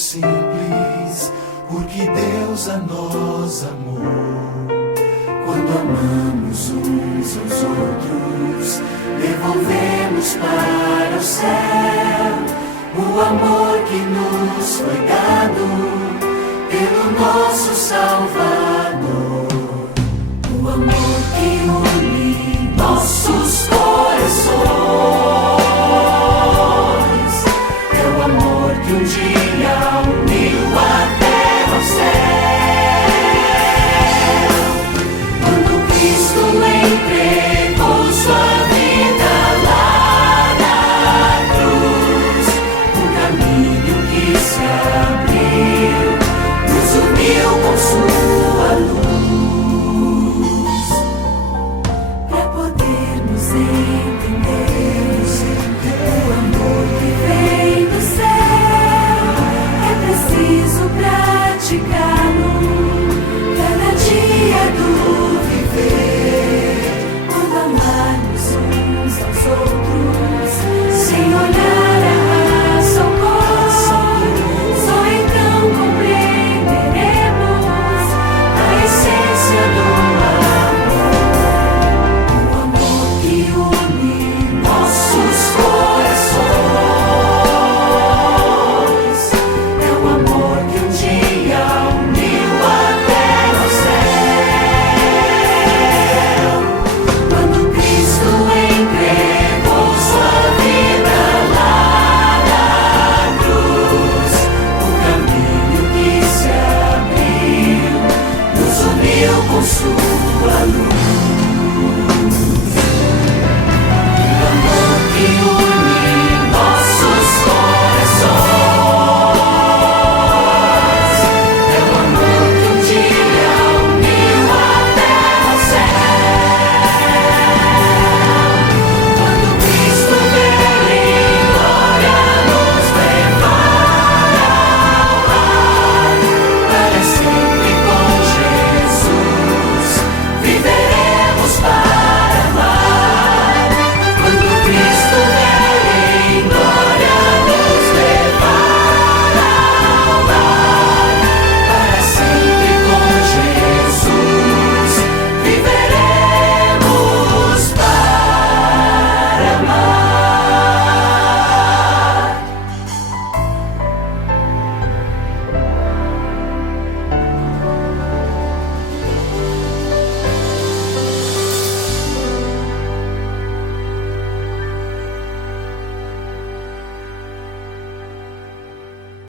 simples, porque Deus a nós amou. Quando amamos uns aos outros, devolvemos para o céu o amor que nos foi dado pelo nosso Salvador. O amor que une nossos corações é o amor que um dia uniu a terra ao céu. Quando Cristo entregou sua vida lá na cruz, o caminho que se abriu nos uniu com sua luz. Para podermos entender o amor que vem do céu, é preciso praticá-lo cada dia do viver. Quando amarmos uns aos outros, sem olhar a raça ou cor, só então compreenderemos a essência do amor. O amor que une nossos corações é o amor que um dia uniu a terra ao céu. Quando Cristo entregou sua vida lá na cruz, o caminho que se abriu nos uniu com sua luz. O amor que une